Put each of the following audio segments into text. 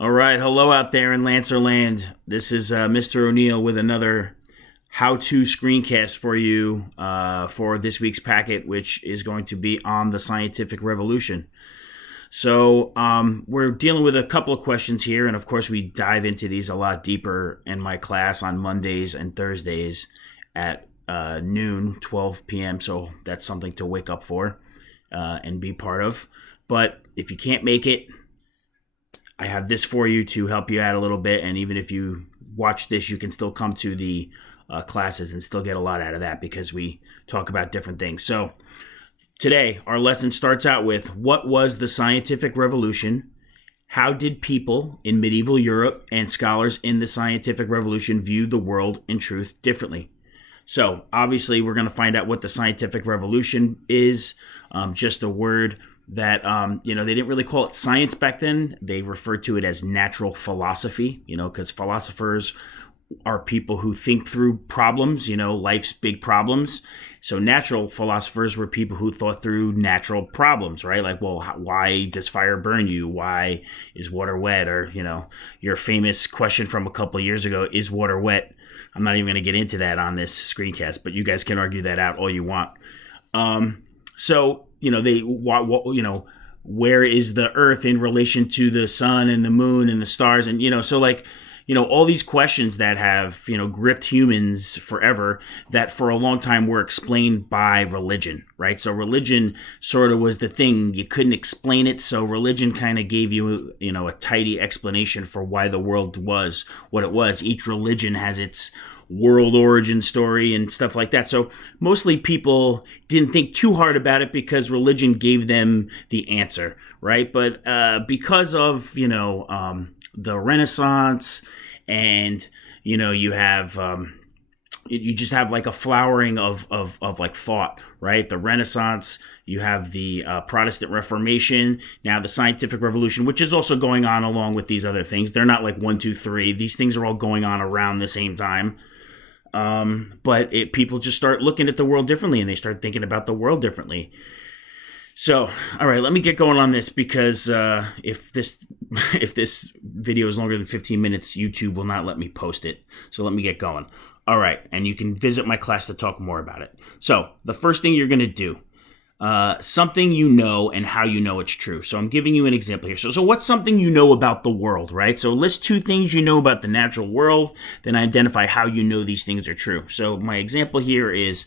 All right, hello out there in Lancer Land. This is Mr. O'Neill with another how-to screencast for you for this week's packet, which is going to be on the scientific revolution. So we're dealing with a couple of questions here, and of course we dive into these a lot deeper in my class on Mondays and Thursdays at noon, 12 p.m. So that's something to wake up for and be part of. But if you can't make it, I have this for you to help you out a little bit, and even if you watch this, you can still come to the classes and still get a lot out of that because we talk about different things. So today, our lesson starts out with, what was the scientific revolution? How did people in medieval Europe and scholars in the scientific revolution view the world in truth differently? So obviously, we're going to find out what the scientific revolution is, just a word that, they didn't really call it science back then. They referred to it as natural philosophy, because philosophers are people who think through problems, life's big problems. So natural philosophers were people who thought through natural problems, right? Like, well, why does fire burn you? Why is water wet? Or, your famous question from a couple of years ago, is water wet? I'm not even going to get into that on this screencast, but you guys can argue that out all you want. Where is the earth in relation to the sun and the moon and the stars? And, all these questions that have, gripped humans forever, that for a long time were explained by religion, right? So religion sort of was the thing. You couldn't explain it. So religion kind of gave you, a tidy explanation for why the world was what it was. Each religion has its world origin story and stuff like that. So mostly people didn't think too hard about it because religion gave them the answer, right? But because of, the Renaissance, and, you have, you just have like a flowering of like thought, right? The Renaissance, you have the Protestant Reformation, now the scientific revolution, which is also going on along with these other things. They're not like 1, 2, 3. These things are all going on around the same time. But people just start looking at the world differently, and they start thinking about the world differently. So, all right, let me get going on this because if this video is longer than 15 minutes, YouTube will not let me post it. So let me get going. All right, and you can visit my class to talk more about it. So the first thing you're going to do, something you know and how you know it's true. So I'm giving you an example here. So what's something you know about the world, right? So list 2 things you know about the natural world, then identify how you know these things are true. So my example here is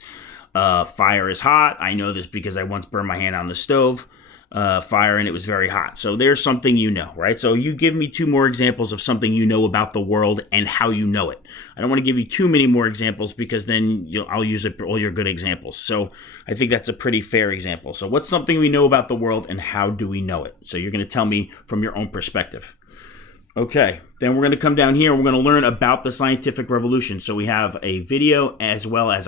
fire is hot. I know this because I once burned my hand on the stove. Fire, and it was very hot. So there's something you know, right? So you give me 2 more examples of something you know about the world and how you know it. I don't want to give you too many more examples because then I'll use up all your good examples. So I think that's a pretty fair example. So what's something we know about the world and how do we know it? So you're going to tell me from your own perspective. Okay, then we're going to come down here and we're going to learn about the scientific revolution. So we have a video as well as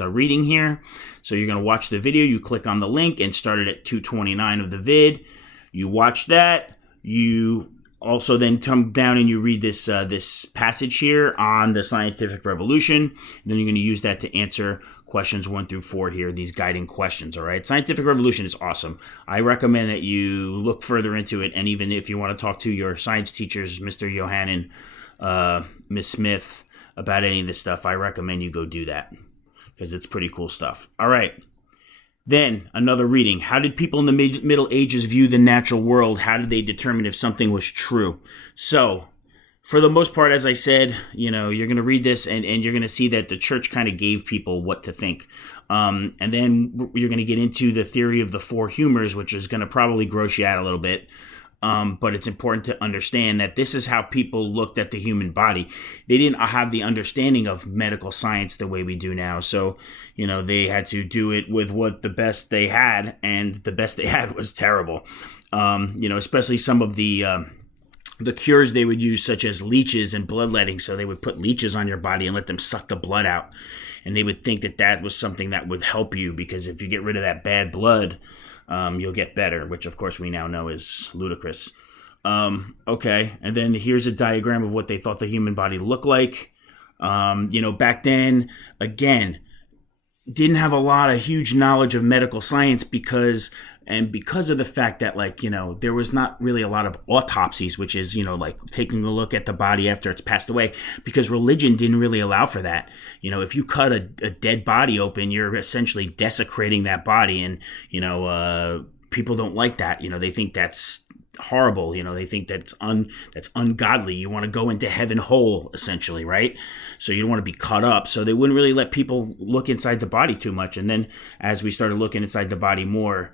a reading here. So you're going to watch the video, you click on the link and start it at 2:29 of the vid. You watch that. You also then come down and you read this passage here on the scientific revolution. And then you're going to use that to answer questions 1 through 4 here, these guiding questions, all right? Scientific revolution is awesome. I recommend that you look further into it, and even if you want to talk to your science teachers, Mr. Johannan, Miss Smith, about any of this stuff, I recommend you go do that because it's pretty cool stuff. All right. Then another reading. How did people in the Middle Ages view the natural world? How did they determine if something was true? So for the most part, as I said, you're going to read this and you're going to see that the church kind of gave people what to think. And then you're going to get into the theory of the 4 humors, which is going to probably gross you out a little bit. But it's important to understand that this is how people looked at the human body. They didn't have the understanding of medical science the way we do now. So, they had to do it with what the best they had, and the best they had was terrible. Especially some of the cures they would use, such as leeches and bloodletting. So they would put leeches on your body and let them suck the blood out. And they would think that that was something that would help you, because if you get rid of that bad blood, you'll get better, which of course we now know is ludicrous. Okay, and then here's a diagram of what they thought the human body looked like. Back then, again, didn't have a lot of huge knowledge of medical science because And because of the fact that, like, there was not really a lot of autopsies, which is, like taking a look at the body after it's passed away, because religion didn't really allow for that. If you cut a dead body open, you're essentially desecrating that body. And, people don't like that. They think that's horrible. They think that's ungodly. You want to go into heaven whole, essentially, right? So you don't want to be cut up. So they wouldn't really let people look inside the body too much. And then as we started looking inside the body more,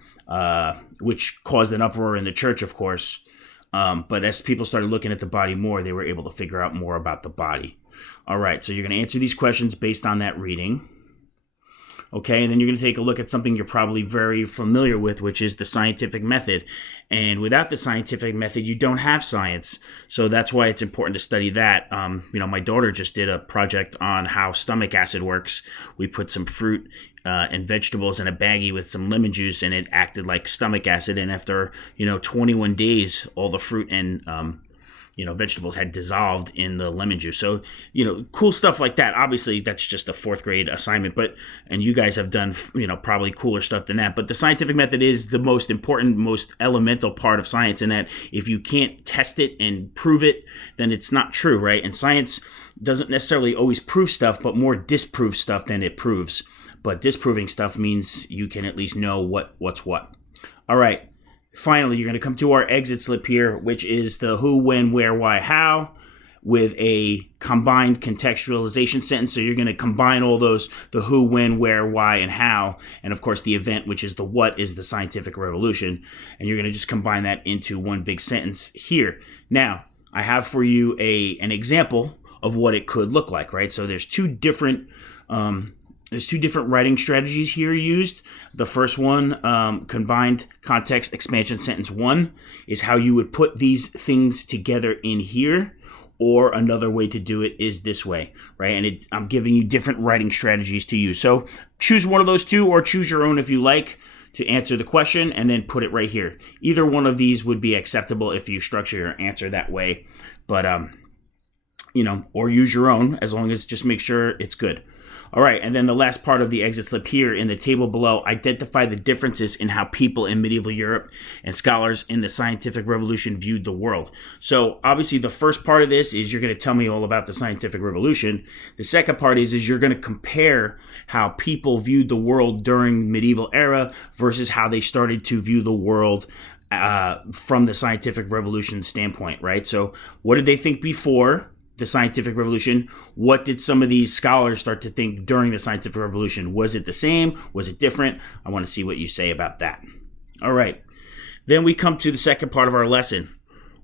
which caused an uproar in the church, of course. But as people started looking at the body more, they were able to figure out more about the body. All right, so you're going to answer these questions based on that reading. Okay, and then you're going to take a look at something you're probably very familiar with, which is the scientific method. And without the scientific method, you don't have science. So that's why it's important to study that. My daughter just did a project on how stomach acid works. We put some fruit and vegetables in a baggie with some lemon juice, and it acted like stomach acid. And after 21 days, all the fruit and vegetables had dissolved in the lemon juice. So cool stuff like that. Obviously, that's just a 4th grade assignment, and you guys have done probably cooler stuff than that. But the scientific method is the most important, most elemental part of science, in that if you can't test it and prove it, then it's not true, right? And science doesn't necessarily always prove stuff, but more disprove stuff than it proves. But disproving stuff means you can at least know what's what. All right. Finally, you're going to come to our exit slip here, which is the who, when, where, why, how, with a combined contextualization sentence. So you're going to combine all those, the who, when, where, why, and how. And of course, the event, which is the what, is the scientific revolution. And you're going to just combine that into one big sentence here. Now, I have for you an example of what it could look like, right? So there's two different writing strategies here used. The first one, combined context expansion sentence 1, is how you would put these things together in here. Or another way to do it is this way, right? And I'm giving you different writing strategies to use. So choose one of those two, or choose your own if you like, to answer the question, and then put it right here. Either one of these would be acceptable if you structure your answer that way. But, or use your own, as long as just make sure it's good. All right, and then the last part of the exit slip here in the table below, identify the differences in how people in medieval Europe and scholars in the scientific revolution viewed the world. So obviously the first part of this is you're going to tell me all about the scientific revolution. The second part is you're going to compare how people viewed the world during medieval era versus how they started to view the world from the scientific revolution standpoint, right? So what did they think before the scientific revolution? What did some of these scholars start to think during the scientific revolution? Was it the same? Was it different? I want to see what you say about that. All right. Then we come to the second part of our lesson.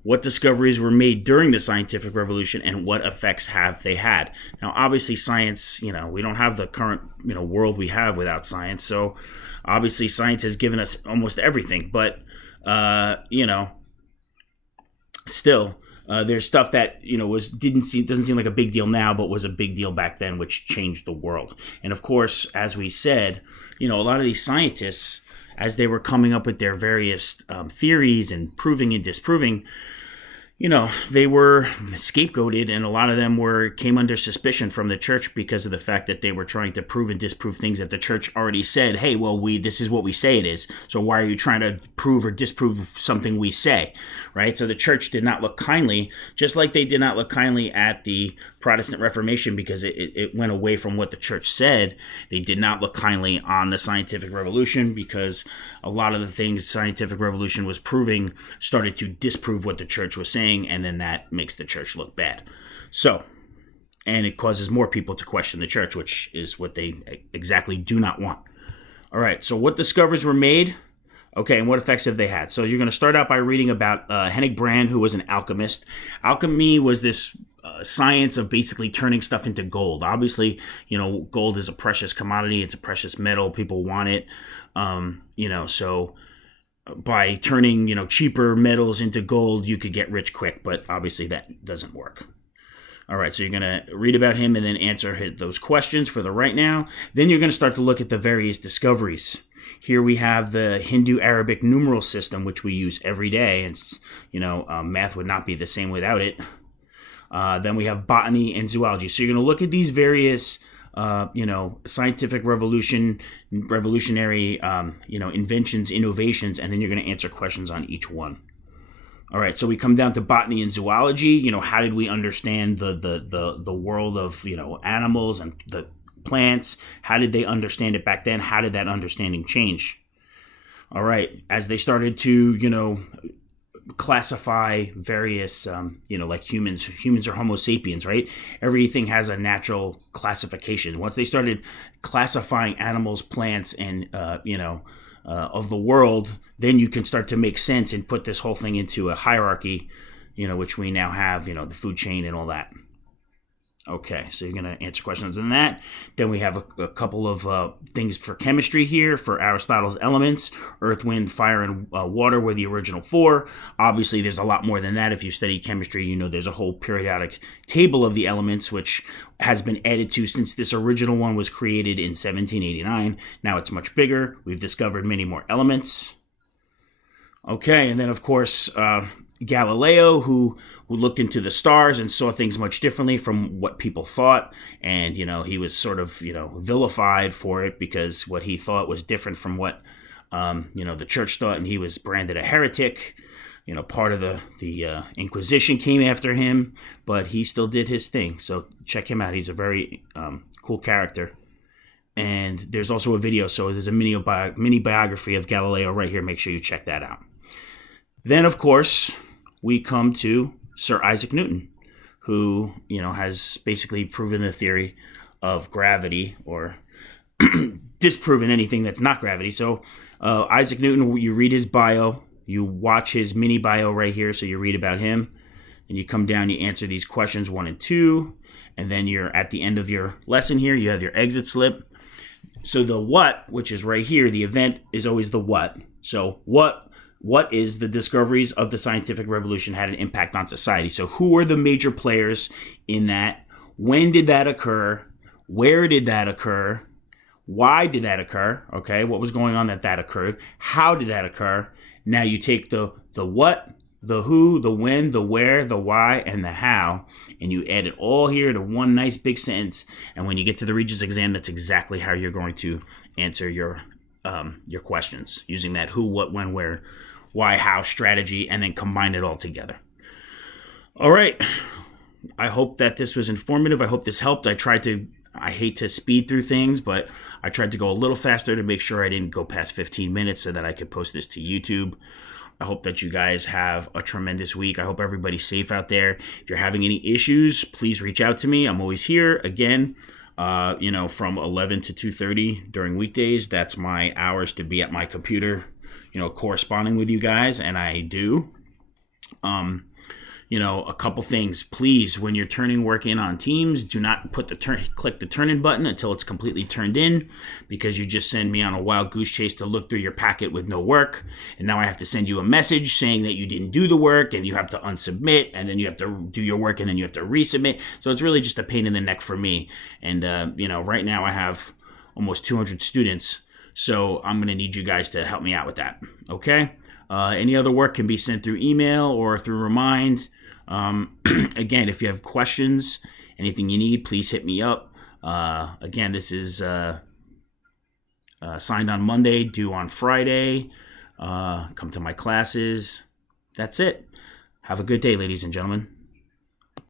What discoveries were made during the scientific revolution, and what effects have they had? Now, obviously, science, we don't have the current, world we have without science. So obviously science has given us almost everything, but, still, there's stuff that doesn't seem like a big deal now, but was a big deal back then, which changed the world. And of course, as we said, a lot of these scientists, as they were coming up with their various theories and proving and disproving, they were scapegoated, and a lot of them came under suspicion from the church because of the fact that they were trying to prove and disprove things that the church already said, hey, well, this is what we say it is. So why are you trying to prove or disprove something we say, right? So the church did not look kindly, just like they did not look kindly at the Protestant Reformation, because it went away from what the church said. They did not look kindly on the scientific revolution, because a lot of the things the scientific revolution was proving started to disprove what the church was saying, and then that makes the church look bad. So, and it causes more people to question the church, which is what they exactly do not want. All right, so what discoveries were made? Okay, and what effects have they had? So you're going to start out by reading about Hennig Brand, who was an alchemist. Alchemy was this science of basically turning stuff into gold. Obviously, gold is a precious commodity. It's a precious metal. People want it. So by turning, cheaper metals into gold, you could get rich quick, but obviously that doesn't work. All right, so you're going to read about him and then answer those questions for the right now. Then you're going to start to look at the various discoveries. Here we have the Hindu-Arabic numeral system, which we use every day. And, math would not be the same without it. Then we have botany and zoology. So you're going to look at these various scientific revolutionary, inventions, innovations, and then you're going to answer questions on each one. All right, so we come down to botany and zoology. How did we understand the world of animals and the plants? How did they understand it back then? How did that understanding change? All right, as they started to classify various, like humans are Homo sapiens, right? Everything has a natural classification. Once they started classifying animals, plants, and of the world, then you can start to make sense and put this whole thing into a hierarchy, which we now have, the food chain and all that. Okay, so you're going to answer questions on that. Then we have a couple of things for chemistry here for Aristotle's elements. Earth, wind, fire, and water were the original four. Obviously, there's a lot more than that. If you study chemistry, there's a whole periodic table of the elements, which has been added to since this original one was created in 1789. Now it's much bigger. We've discovered many more elements. Okay, and then, of course, Galileo, who looked into the stars and saw things much differently from what people thought. And, he was sort of, vilified for it because what he thought was different from what, the church thought. And he was branded a heretic. Part of the Inquisition came after him, but he still did his thing. So check him out. He's a very cool character. And there's also a video. So there's a mini biography of Galileo right here. Make sure you check that out. Then, of course, we come to Sir Isaac Newton, who, has basically proven the theory of gravity or disproven anything that's not gravity. So Isaac Newton, you read his bio, you watch his mini bio right here, so you read about him, and you come down, you answer these questions 1 and 2, and then you're at the end of your lesson here, you have your exit slip. So the what, which is right here, the event is always the what. So what is the discoveries of the scientific revolution had an impact on society? So who are the major players in that? When did that occur? Where did that occur? Why did that occur? Okay, what was going on that occurred? How did that occur? Now you take the what, the who, the when, the where, the why, and the how, and you add it all here to one nice big sentence. And when you get to the Regents exam, that's exactly how you're going to answer your questions using that who, what, when, where, why, how strategy, and then combine it all together. All right. I hope that this was informative. I hope this helped. I hate to speed through things, but I tried to go a little faster to make sure I didn't go past 15 minutes so that I could post this to YouTube. I hope that you guys have a tremendous week. I hope everybody's safe out there. If you're having any issues, please reach out to me. I'm always here. Again, from 11 to 2:30 during weekdays. That's my hours to be at my computer, corresponding with you guys, and I do. A couple things. Please, when you're turning work in on Teams, do not click the turn in button until it's completely turned in, because you just send me on a wild goose chase to look through your packet with no work. And now I have to send you a message saying that you didn't do the work, and you have to unsubmit, and then you have to do your work, and then you have to resubmit. So it's really just a pain in the neck for me. And, right now I have almost 200 students. So I'm going to need you guys to help me out with that. Okay? Any other work can be sent through email or through Remind. Again, if you have questions, anything you need, please hit me up. Again, this is signed on Monday, due on Friday. Come to my classes. That's it. Have a good day, ladies and gentlemen.